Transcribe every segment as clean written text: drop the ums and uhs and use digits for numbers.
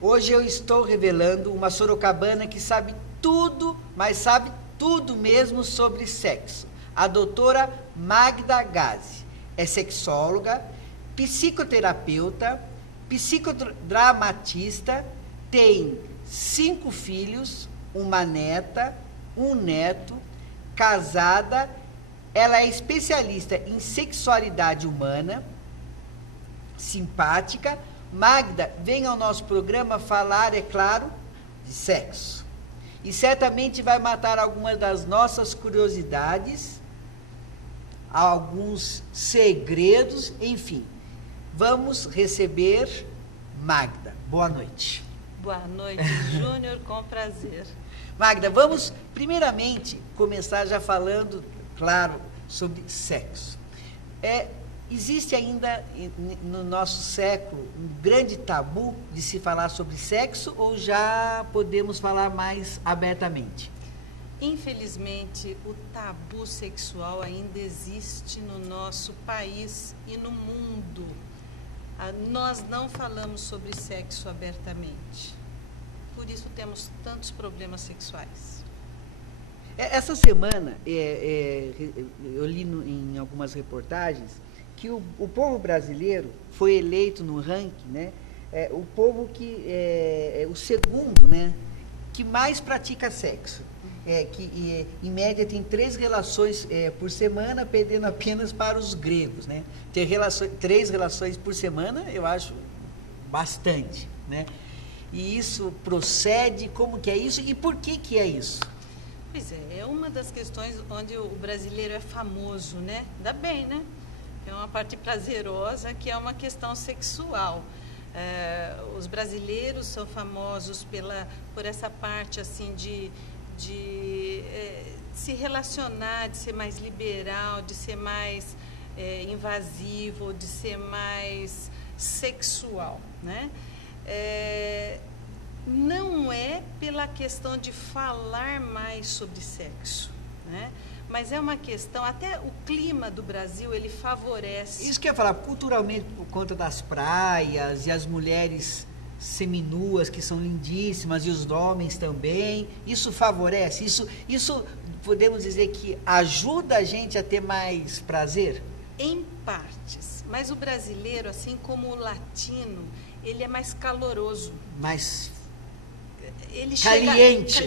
Hoje eu estou revelando uma sorocabana que sabe tudo, mas sabe tudo mesmo sobre sexo. A doutora Magda Gazzi é sexóloga, psicoterapeuta, psicodramatista, tem 5 filhos, uma neta, um neto, casada. Ela é especialista em sexualidade humana, simpática. Magda vem ao nosso programa falar, é claro, de sexo. E certamente vai matar algumas das nossas curiosidades, alguns segredos, enfim. Vamos receber Magda. Boa noite. Boa noite, Júnior, com prazer. Magda, vamos primeiramente começar já falando, claro, sobre sexo. Existe ainda no nosso século um grande tabu de se falar sobre sexo ou já podemos falar mais abertamente? Infelizmente, o tabu sexual ainda existe no nosso país e no mundo. Nós não falamos sobre sexo abertamente. Por isso temos tantos problemas sexuais. Essa semana, eu li em algumas reportagens que o povo brasileiro foi eleito no ranking, né, o povo que é o segundo, né, que mais pratica sexo. Que em média tem 3 relações por semana, perdendo apenas para os gregos, né? Ter 3 relações por semana, eu acho bastante, né? E isso procede, como que é isso e por que é isso? Pois é uma das questões onde o brasileiro é famoso, né? Ainda bem, né? É uma parte prazerosa que é uma questão sexual. Os brasileiros são famosos por essa parte assim de se relacionar, de ser mais liberal, de ser mais invasivo, de ser mais sexual, né? Não é pela questão de falar mais sobre sexo, né? Mas é uma questão, até o clima do Brasil, ele favorece. Isso que eu ia falar, culturalmente, por conta das praias e as mulheres seminuas, que são lindíssimas, e os homens também, isso favorece, isso podemos dizer que ajuda a gente a ter mais prazer? Em partes, mas o brasileiro, assim como o latino, ele é mais caloroso. Mais ele caliente.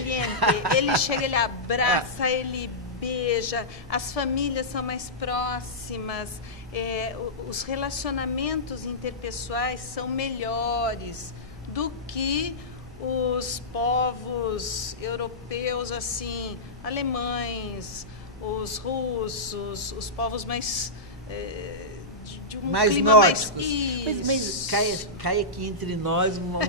Ele chega, ele abraça, ele beija, as famílias são mais próximas, os relacionamentos interpessoais são melhores do que os povos europeus, assim, alemães, os russos, os povos mais de um mais clima nórdicos. Mais... Mas cai aqui entre nós uma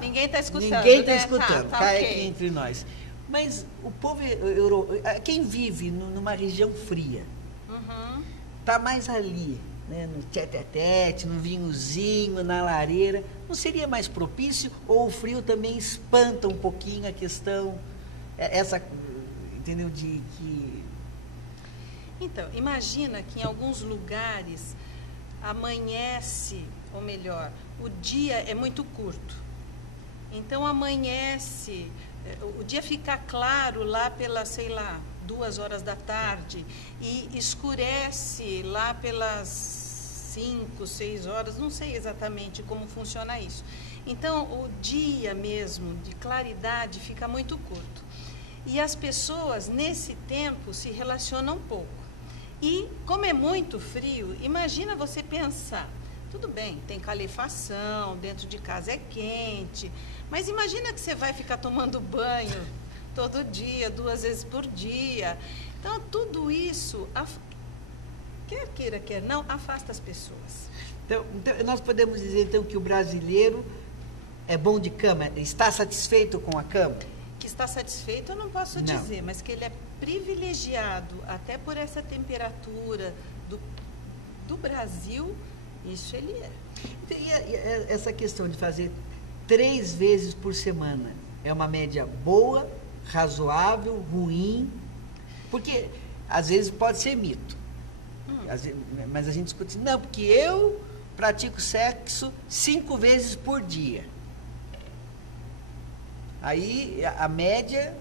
Ninguém está escutando. Ninguém está né? escutando. Tá, cai okay. Aqui entre nós. Mas o povo europeu, quem vive numa região fria, está mais ali, né, no tete-a-tete, no vinhozinho, na lareira. Não seria mais propício? Ou o frio também espanta um pouquinho a questão, entendeu, de que... Então, imagina que em alguns lugares amanhece, ou melhor, o dia é muito curto. Então amanhece, o dia fica claro lá pelas, sei lá, 2 horas da tarde e escurece lá pelas 5, 6 horas, não sei exatamente como funciona isso. Então o dia mesmo de claridade fica muito curto. E as pessoas nesse tempo se relacionam pouco. E como é muito frio, imagina você pensar, tudo bem, tem calefação, dentro de casa é quente, mas imagina que você vai ficar tomando banho todo dia, 2 vezes por dia. Então, tudo isso, quer queira, quer não, afasta as pessoas. Então, nós podemos dizer, então, que o brasileiro é bom de cama, está satisfeito com a cama? Que está satisfeito, eu não posso dizer, mas que ele é privilegiado, até por essa temperatura do Brasil, Isso ele é. E essa questão de fazer 3 vezes por semana é uma média boa, razoável, ruim? Porque às vezes pode ser mito. Mas a gente discute, não, porque eu pratico sexo 5 vezes por dia. Aí a média,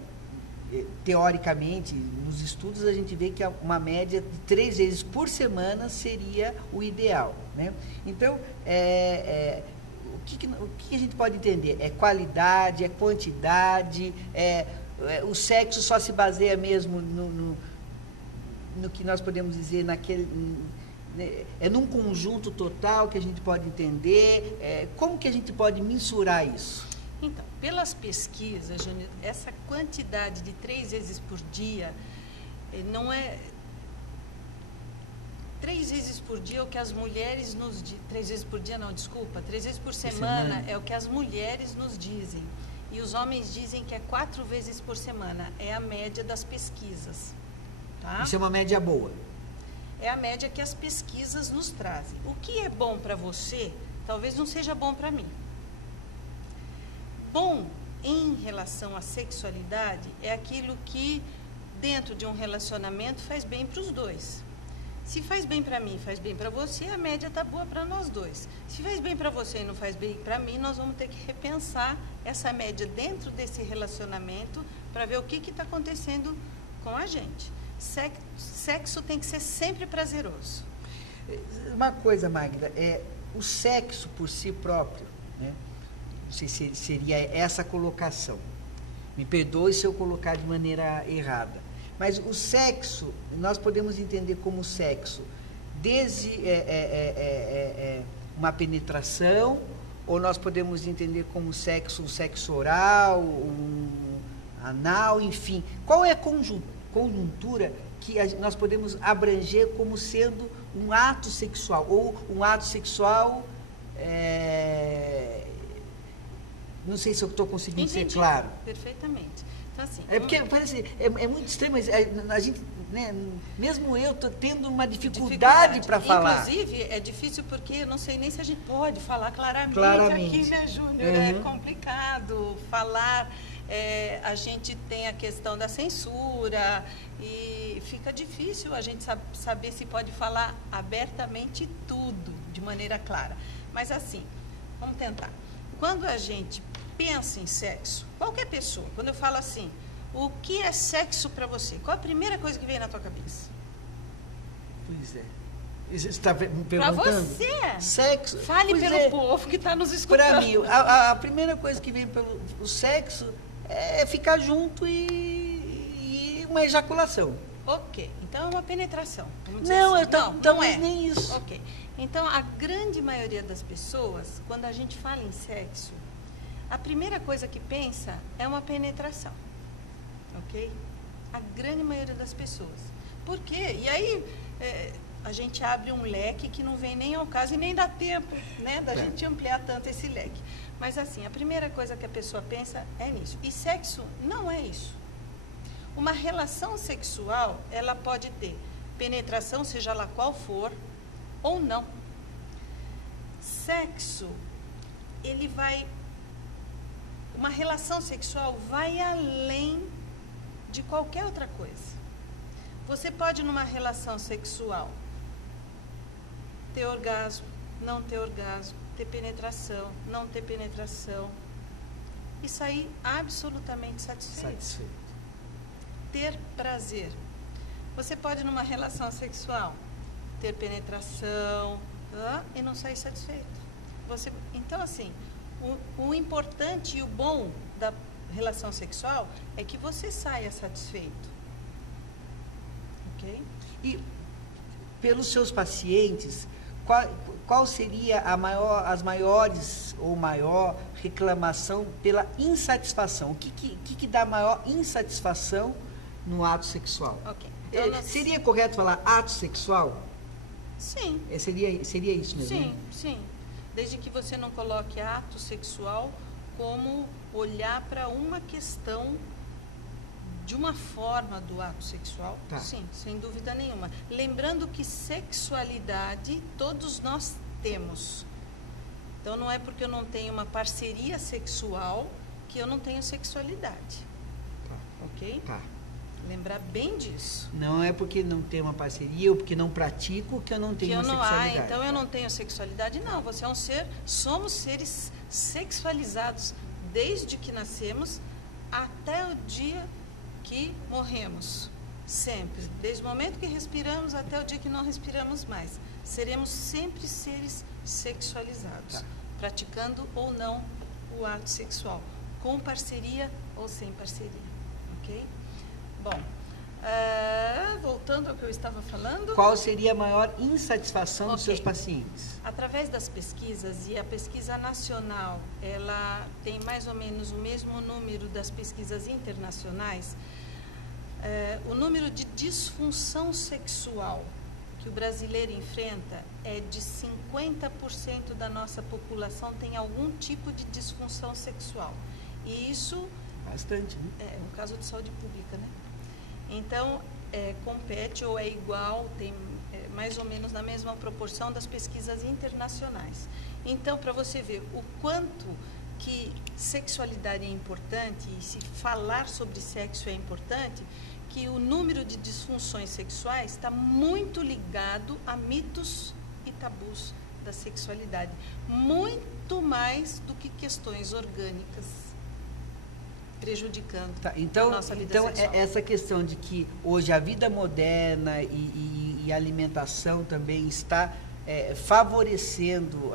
teoricamente, nos estudos a gente vê que uma média de 3 vezes por semana seria o ideal, né? Então, o que a gente pode entender? É qualidade, é quantidade, o sexo só se baseia mesmo no que nós podemos dizer num conjunto total que a gente pode entender. Como que a gente pode mensurar isso? Então, pelas pesquisas, Jânio, essa quantidade de 3 vezes por dia não é... 3 vezes por dia é o que as mulheres nos dizem. 3 vezes por dia não, desculpa. 3 vezes por semana é o que as mulheres nos dizem. E os homens dizem que é 4 vezes por semana. É a média das pesquisas. Tá? Isso é uma média boa. É a média que as pesquisas nos trazem. O que é bom para você, talvez não seja bom para mim. Bom em relação à sexualidade é aquilo que, dentro de um relacionamento, faz bem para os dois. Se faz bem para mim e faz bem para você, a média está boa para nós dois. Se faz bem para você e não faz bem para mim, nós vamos ter que repensar essa média dentro desse relacionamento para ver o que está acontecendo com a gente. Sexo tem que ser sempre prazeroso. Uma coisa, Magda, o sexo por si próprio, né? Não sei se seria essa colocação. Me perdoe se eu colocar de maneira errada. Mas o sexo, nós podemos entender como sexo desde uma penetração, ou nós podemos entender como sexo, um sexo oral, um anal, enfim. Qual é a conjuntura que nós podemos abranger como sendo um ato sexual, ou um ato sexual... Não sei se eu estou conseguindo Entendi, ser claro. Perfeitamente. Então, assim, porque parece, é muito estranho, mas a gente, né, mesmo eu estou tendo uma dificuldade para falar. Inclusive, é difícil porque eu não sei nem se a gente pode falar claramente. Aqui, né, Júnior? Uhum. É complicado falar. A gente tem a questão da censura e fica difícil a gente saber se pode falar abertamente tudo, de maneira clara. Mas assim, vamos tentar. Quando a gente pensa em sexo, qualquer pessoa, quando eu falo assim, o que é sexo para você? Qual a primeira coisa que vem na tua cabeça? Pois é. Você está me Para perguntando? você. Sexo. Fale pelo povo que está nos escutando. Para mim, a primeira coisa que vem pelo sexo é ficar junto e uma ejaculação. Ok, então é uma penetração. Não, assim. Não é nem isso. Ok. Então, a grande maioria das pessoas, quando a gente fala em sexo, a primeira coisa que pensa é uma penetração. Ok? A grande maioria das pessoas. Por quê? E aí, a gente abre um leque que não vem nem ao caso e nem dá tempo, né, da gente ampliar tanto esse leque. Mas, assim, a primeira coisa que a pessoa pensa é nisso. E sexo não é isso. Uma relação sexual, ela pode ter penetração, seja lá qual for, ou não. Sexo, uma relação sexual vai além de qualquer outra coisa. Você pode, numa relação sexual, ter orgasmo, não ter orgasmo, ter penetração, não ter penetração, e sair absolutamente satisfeito. Ter prazer. Você pode, numa relação sexual, ter penetração e não sair satisfeito. Então, assim, o importante e o bom da relação sexual é que você saia satisfeito. Ok? E, pelos seus pacientes, qual seria as maiores ou maior reclamação pela insatisfação? O que dá maior insatisfação no ato sexual? Ok. Então, seria correto falar ato sexual? Sim. Seria isso mesmo? Sim, sim. Desde que você não coloque ato sexual como olhar para uma questão de uma forma do ato sexual. Tá. Sim, sem dúvida nenhuma. Lembrando que sexualidade todos nós temos. Então, não é porque eu não tenho uma parceria sexual que eu não tenho sexualidade. Tá. Ok? Tá. Lembrar bem disso. Não é porque não tem uma parceria ou porque não pratico que eu não tenho uma sexualidade. Então eu não tenho sexualidade. Não, você é um ser, somos seres sexualizados desde que nascemos até o dia que morremos. Sempre. Desde o momento que respiramos até o dia que não respiramos mais. Seremos sempre seres sexualizados. Tá. Praticando ou não o ato sexual. Com parceria ou sem parceria. Ok? Bom, voltando ao que eu estava falando. Qual seria a maior insatisfação dos Ok. seus pacientes? Através das pesquisas, e a pesquisa nacional, ela tem mais ou menos o mesmo número das pesquisas internacionais, o número de disfunção sexual que o brasileiro enfrenta é de 50% da nossa população tem algum tipo de disfunção sexual. E isso Bastante, né? é um caso de saúde pública, né? Então, compete ou é igual, tem mais ou menos na mesma proporção das pesquisas internacionais. Então, para você ver o quanto que sexualidade é importante e se falar sobre sexo é importante, que o número de disfunções sexuais está muito ligado a mitos e tabus da sexualidade, muito mais do que questões orgânicas prejudicando a nossa vida sexual. Essa questão de que hoje a vida moderna e a alimentação também está favorecendo,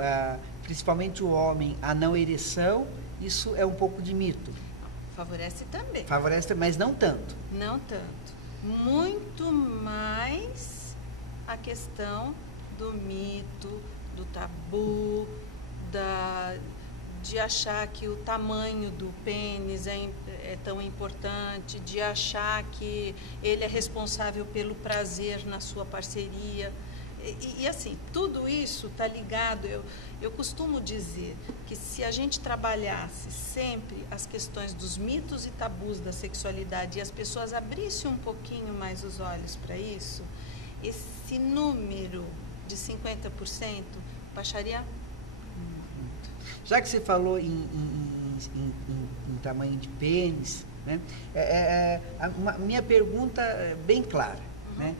principalmente o homem, a não ereção, isso é um pouco de mito. Favorece também. Favorece, mas não tanto. Não tanto. Muito mais a questão do mito, do tabu, de achar que o tamanho do pênis é tão importante, de achar que ele é responsável pelo prazer na sua parceria. E assim, tudo isso está ligado, eu costumo dizer que se a gente trabalhasse sempre as questões dos mitos e tabus da sexualidade e as pessoas abrissem um pouquinho mais os olhos para isso, esse número de 50% baixaria. Já que você falou em tamanho de pênis, né? Minha pergunta é bem clara, né?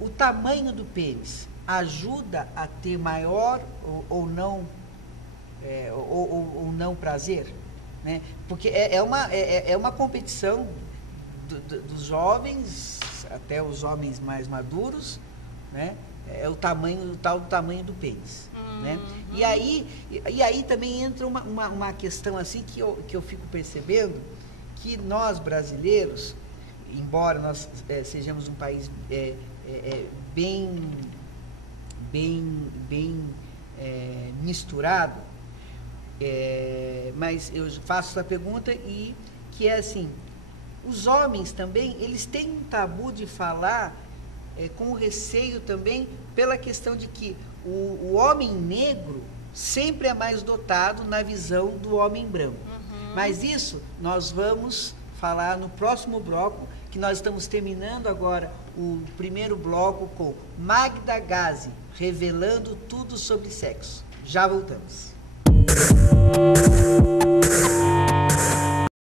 O tamanho do pênis ajuda a ter maior ou não prazer, né? Porque é uma competição dos jovens até os homens mais maduros, né? É o tal do tamanho do pênis, né? E aí também entra uma questão assim que eu fico percebendo que nós brasileiros, embora nós sejamos um país bem misturado, mas eu faço essa pergunta e que é assim, os homens também, eles têm um tabu de falar com receio também pela questão de que o homem negro sempre é mais dotado na visão do homem branco. Mas isso nós vamos falar no próximo bloco, que nós estamos terminando agora o primeiro bloco com Magda Gazi, revelando tudo sobre sexo. Já voltamos.